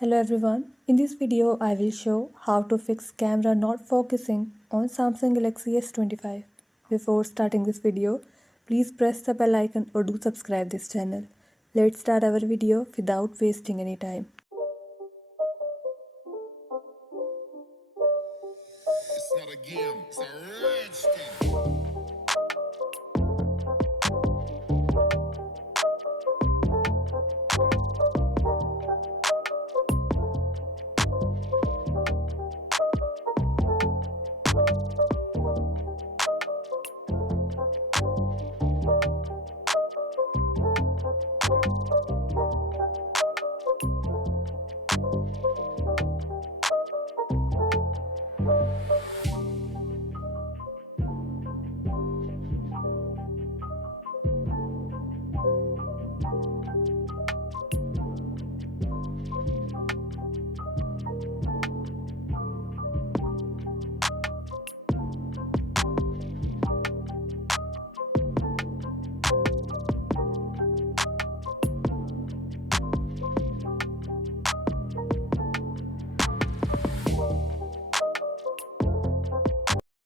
Hello everyone, in this video I will show how to fix camera not focusing on Samsung Galaxy S25. Before starting this video, please press the bell icon or do subscribe this channel. Let's start our video without wasting any time.